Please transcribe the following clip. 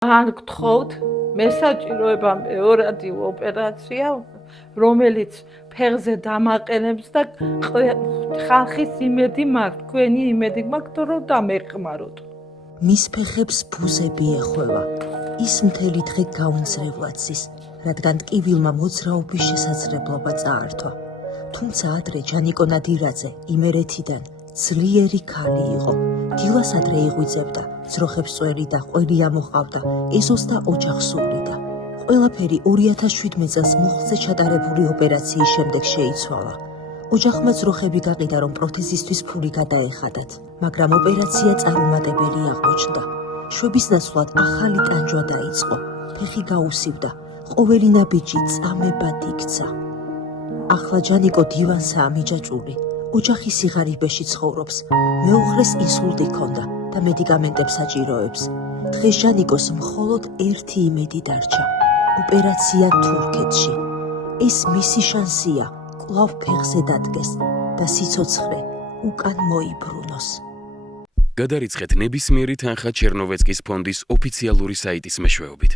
არ გთხოვთ, მესაჭიროება მეორადი ოპერაცია, რომელიც ფეხზე დამაყენებს და ხალხის იმედი მაქვს, თქვენი იმედი მაქვს, რომ დამეხმაროთ. მის ფეხებს ბუზები ეხვევა. ის მთელი დღე გაუნձრევლად ზის, რადგან ტკივილმა მოძრაობის შესაძლებლობა წაართვა. თუმცა ადრე ჯანიკო ნადირაძე იმერეთიდან ძლიერი ქალი იყო. დილას ადრე იღვიძებდა, ძროხებს წვერიდა, ყველი ამოყავდა, ეზოს და ოჯახს სურდა. ყველაფერი 2017 წელს მუხლზე ჩატარებული ოპერაციის შემდეგ შეიცვალა. ოჯახმა ძროხები გაყიდა, რომ პროთეზისთვის ფული გადაეხადათ, მაგრამ ოპერაცია წარუმატებელი აღმოჩნდა. შვების ნაცვლად ახალი ტანჯვა დაიწყო, ფეხი გაუსივდა, ყოველი ნაბიჯი წამებად იქცა. ახლა ჯანიკო დივანსაა მიჯაჭვული, ოჯახი სიღარიბეში ცხოვრობს, მეუღლეს ინსულტი ჰქონდა და მედიკამენტებს საჭიროებს. დღეს ჯანიკოს მხოლოდ ერთი იმედი დარჩა, ოპერაცია თურქეთში. ეს მისი შანსია, კვლავ ფეხზე დადგეს და სიცოცხლე უკან მოიბრუნოს. გადარიცხეთ ნებისმიერი თანხა ჩერნოვეცკის ფონდის ოფიციალური საიტის მეშვეობით.